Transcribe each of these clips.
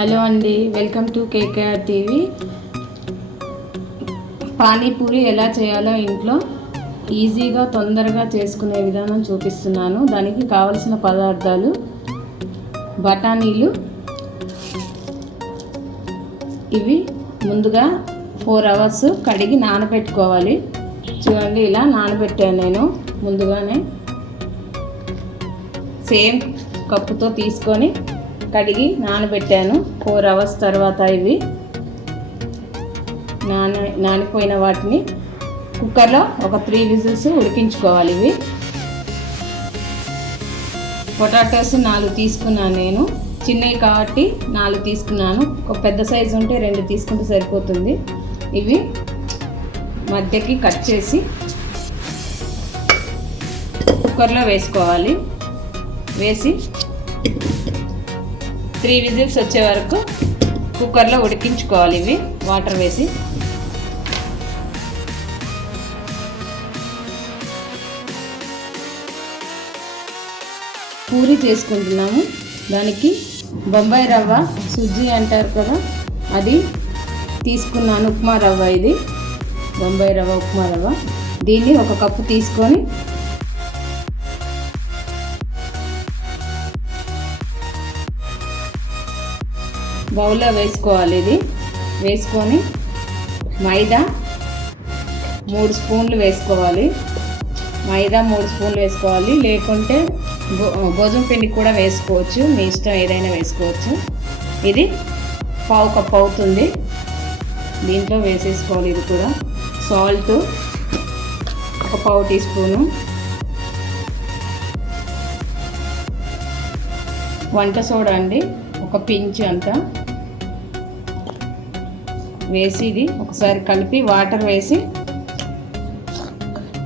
Hello అండి, welcome to KKR TV. Panipuri ఎలా చేయాలో ఇంట్లో ఈజీగా తొందరగా చేసుకునే విధానం చూపిస్తున్నాను. దానికి కావలసిన పదార్థాలు: బఠానీలు, ఇవి ముందుగా 4 hours కడిగి నానబెట్టుకోవాలి. చూడండి, ఇలా నానబెట్టాను నేను ముందుగానే. సేమ్ కప్పుతో తీసుకొని కడిగి నానబెట్టాను. 4 hours తర్వాత ఇవి నానిపోయిన వాటిని కుక్కర్లో ఒక 3 whistles ఉడికించుకోవాలి. ఇవి పొటాటోస్ 4 తీసుకున్నాను నేను. చిన్నవి కాబట్టి 4 తీసుకున్నాను. ఒక పెద్ద సైజు ఉంటే 2 తీసుకుంటే సరిపోతుంది. ఇవి మధ్యకి కట్ చేసి కుక్కర్లో వేసుకోవాలి. వేసి 3 whistles వచ్చే వరకు కుక్కర్లో ఉడికించుకోవాలి. ఇవి వాటర్ వేసి పూరి చేసుకుంటున్నాము. దానికి బొంబాయి రవ్వ, సుజ్జి అంటారు కదా, అది తీసుకున్నాను. ఉప్మా రవ్వ, ఇది బొంబాయి రవ్వ, ఉప్మా రవ్వ. దీన్ని 1 కప్పు తీసుకొని బౌల్లో వేసుకోవాలి. ఇది వేసుకొని మైదా 3 స్పూన్లు వేసుకోవాలి. మైదా 3 స్పూన్లు వేసుకోవాలి. లేకుంటే గోధుమ పిండి కూడా వేసుకోవచ్చు, మీ ఇష్టం, ఏదైనా వేసుకోవచ్చు. ఇది 1/4 కప్ అవుతుంది. దీంట్లో వేసేసుకోవాలి. ఇది కూడా సాల్ట్ 1/4 టీ స్పూను, వంట సోడా అండి 1 పించ్ అంతా వేసి ఇది ఒకసారి కలిపి వాటర్ వేసి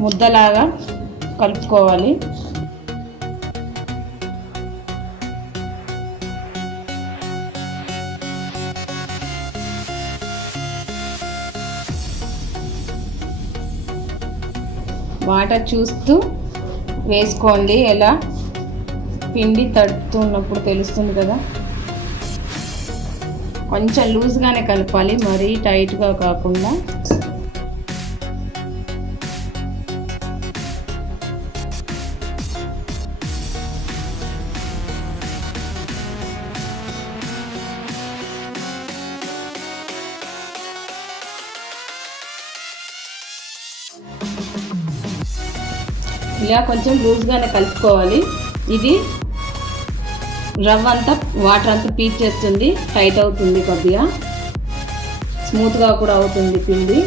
ముద్దలాగా కలుపుకోవాలి. వాటర్ చూస్తూ వేసుకోండి. ఎలా పిండి తడుతున్నప్పుడు తెలుస్తుంది కదా. కొంచెం లూజ్గానే కలపాలి, మరీ టైట్గా కాకుండా. ఇలా కొంచెం లూజ్గానే కలుపుకోవాలి. ఇది రవ్వ అంతా వాటర్ అంతా పీచ్ చేస్తుంది, టైట్ అవుతుంది, కొద్దిగా స్మూత్గా కూడా అవుతుంది పిండి.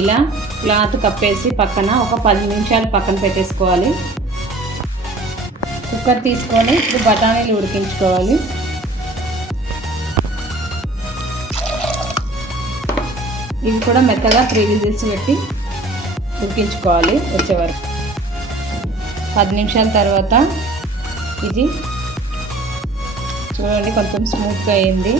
ఇలా క్లాత్ కప్పేసి పక్కన ఒక 10 నిమిషాలు పక్కన పెట్టేసుకోవాలి. కుక్కర్ తీసుకొని ఇప్పుడు బఠానీలు ఉడికించుకోవాలి. ఇవి కూడా మెత్తగా 3 whistles పెట్టి ఉడికించుకోవాలి వచ్చే వరకు. 10 నిమిషాల తర్వాత ఇది చూడండి, కొంచెం స్మూత్గా అయింది.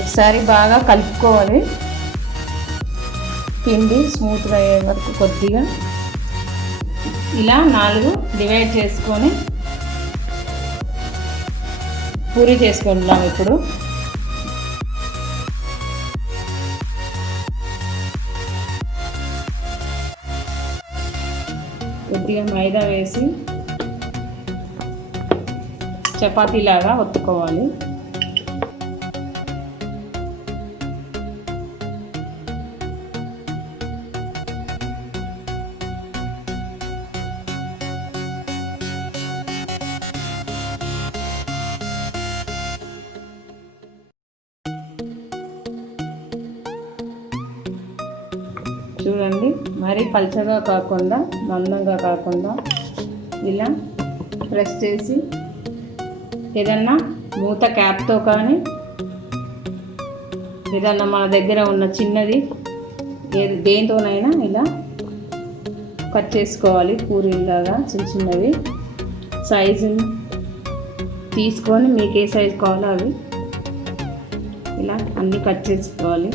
ఒకసారి బాగా కలుపుకోవాలి. పిండి స్మూత్గా అయ్యే వరకు కొద్దిగా ఇలా 4 డివైడ్ చేసుకొని పూరి చేసుకుంటున్నాం. ఇప్పుడు కొద్దిగా మైదా వేసి చపాతీలాగా ఒత్తుకోవాలి. చూడండి, మరీ పల్చగా కాకుండా మందంగా కాకుండా ఇలా ప్రెస్ చేసి ఏదన్నా మూత క్యాప్తో కానీ ఏదన్నా మన దగ్గర ఉన్న చిన్నది దేంతోనైనా ఇలా కట్ చేసుకోవాలి. పూరీలాగా చిన్న చిన్నవి సైజు తీసుకొని మీకు ఏ సైజు కావాలో అవి ఇలా అన్నీ కట్ చేసుకోవాలి.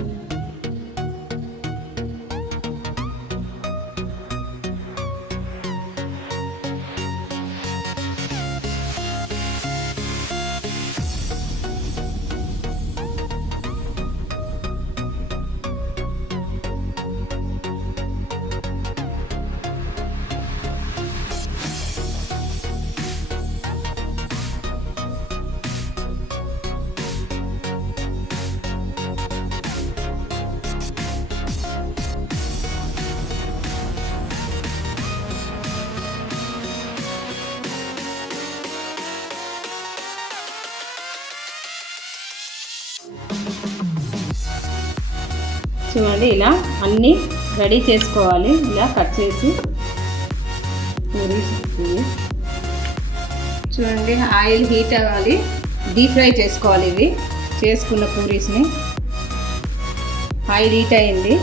చూడండి ఇలా అన్నీ రెడీ చేసుకోవాలి. ఇలా కట్ చేసి పూరీస్ చూడండి ఆయిల్ హీట్ అవ్వాలి, డీప్ ఫ్రై చేసుకోవాలి. ఇవి చేసుకున్న పూరీస్ని ఆయిల్ హీట్ అయింది.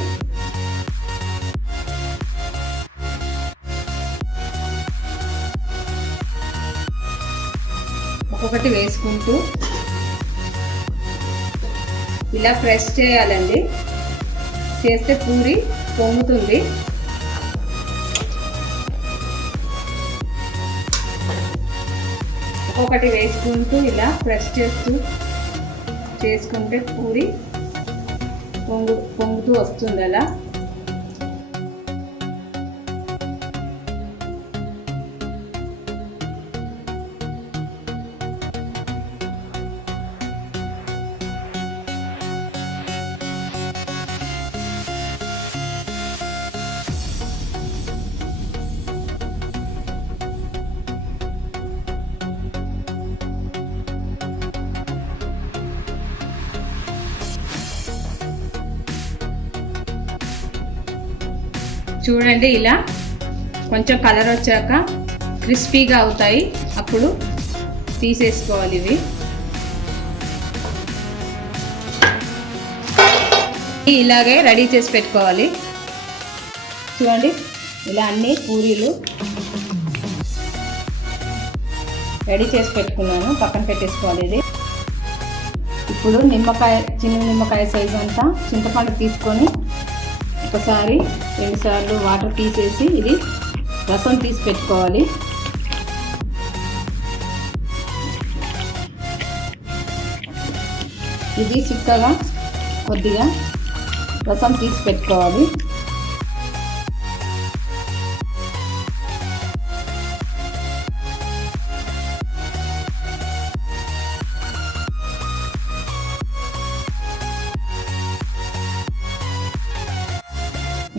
ఒక్కొక్కటి వేసుకుంటూ ఇలా ప్రెస్ చేయాలండి. చేస్తే పూరి పొంగుతుంది. ఒక్కొక్కటి వేసుకుంటూ ఇలా ప్రెస్ చేస్తూ చేసుకుంటే పూరి పొంగుతూ వస్తుంది. అలా చూడండి ఇలా కొంచెం కలర్ వచ్చాక క్రిస్పీగా అవుతాయి. అప్పుడు తీసేసుకోవాలి. ఇవి ఇలాగే రెడీ చేసి పెట్టుకోవాలి. చూడండి ఇలా అన్ని పూరీలు రెడీ చేసి పెట్టుకున్నాను. పక్కన పెట్టేసుకోవాలి. ఇది ఇప్పుడు నిమ్మకాయ, చిన్న నిమ్మకాయ సైజు అంతా చింతపండు తీసుకొని ఒకసారి 2 సార్లు వాటర్ తీసేసి ఇది రసం తీసి పెట్టుకోవాలి. ఇది చిక్కగా కొద్దిగా రసం తీసి పెట్టుకోవాలి.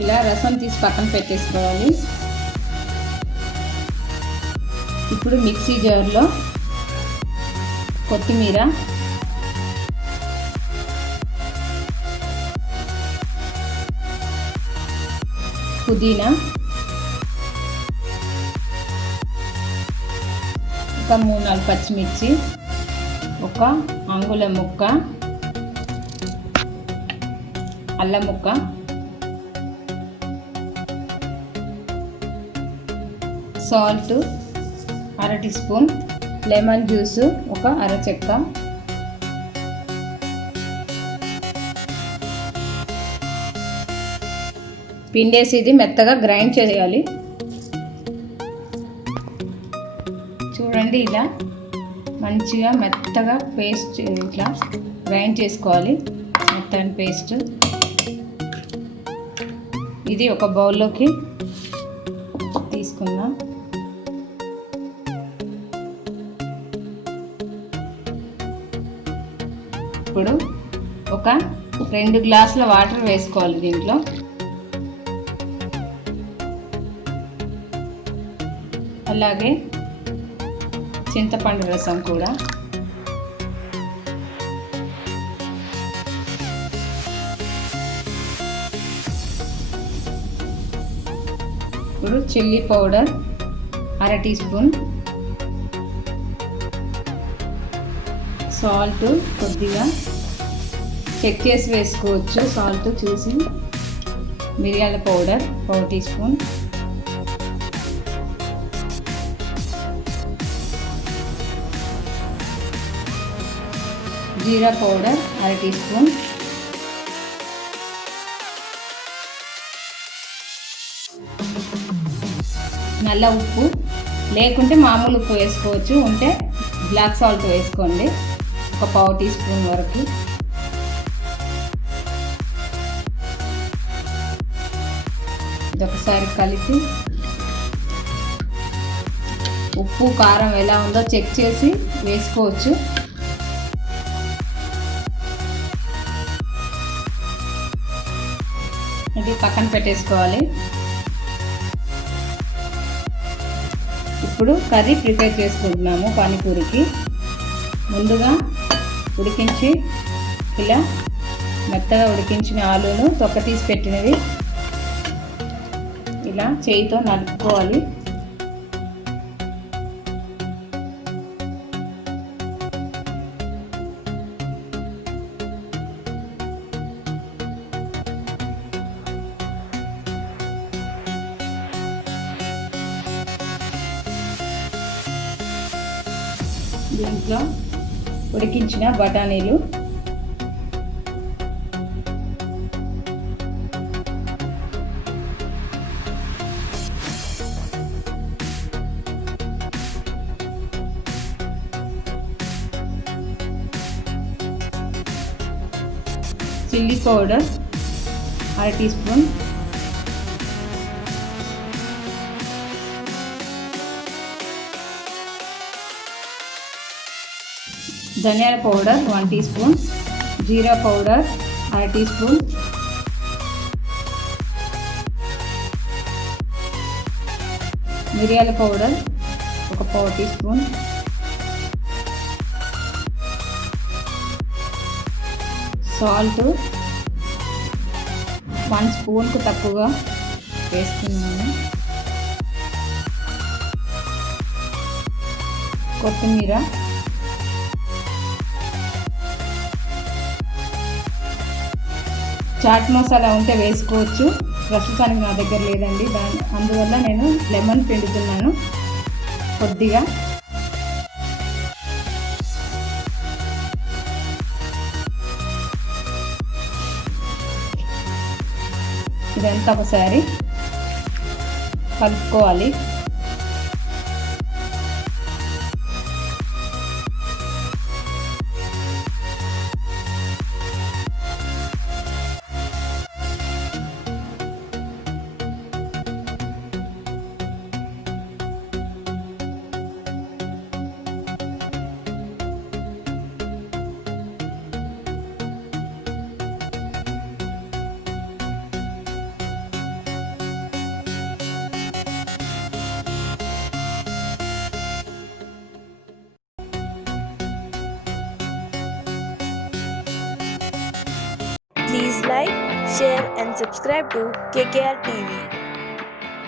ఇలా రసం తీసి పక్కన పెట్టేసుకోవాలి. ఇప్పుడు మిక్సీ జార్లో కొత్తిమీర, పుదీనా, ఒక 3-4 పచ్చిమిర్చి, ఒక అంగుళం ముక్క అల్లం ముక్క, salt 1/2 teaspoon, lemon juice ఒక అరచెక్క, పిండేసి ఇది మెత్తగా గ్రైండ్ చేయాలి. చూడండి ఇలా మంచిగా మెత్తగా పేస్ట్ ఇట్లా గ్రైండ్ చేసుకోవాలి. మెత్తని పేస్ట్ ఇది ఒక బౌల్లోకి తీసుకుందాం. ఇప్పుడు ఒక 2 గ్లాసుల వాటర్ వేసుకోవాలి. దీంట్లో అలాగే చింతపండు రసం కూడా, ఇప్పుడు chilli powder 1/2 teaspoon, salt కొద్దిగా చెక్ చేసి వేసుకోవచ్చు. సాల్ట్ చూసి, మిరియాల పౌడర్ 1 టీ స్పూన్, జీరా పౌడర్ 1/2 టీ స్పూన్, నల్ల ఉప్పు, లేకుంటే మామూలు ఉప్పు వేసుకోవచ్చు, ఉంటే బ్లాక్ సాల్ట్ వేసుకోండి ఒక 1/4 టీ స్పూన్ వరకు. ఇదొకసారి కలిపి ఉప్పు కారం ఎలా ఉందో చెక్ చేసి వేసుకోవచ్చు. ఇది పక్కన పెట్టేసుకోవాలి. ఇప్పుడు కర్రీ ప్రిపేర్ చేసుకుంటున్నాము. పానీపూరికి ముందుగా ఉడికించి ఇలా మెత్తగా ఉడికించిన ఆలును తొక్క తీసి పెట్టినవి ఇలా చేయితో నలుపుకోవాలి. దీంట్లో ఉడికించిన బఠానీలు, చిల్లీ పౌడర్ 1/2 టీ స్పూన్, ధనియాల పౌడర్ 1 టీ స్పూన్, జీరా పౌడర్ 1/2 టీ స్పూన్, మిరియాల పౌడర్ 1/4 టీ స్పూన్, సాల్ట్ 1 స్పూన్కు తక్కువగా వేస్తున్నాను, కొత్తిమీర, చాట్ మసాలా ఉంటే వేసుకోవచ్చు. ప్రస్తుతానికి నా దగ్గర లేదండి, అందువల్ల నేను లెమన్ పిండుతున్నాను కొద్దిగా. ఇదంతా ఒకసారి కలుపుకోవాలి. Please like, share and subscribe to KKR TV.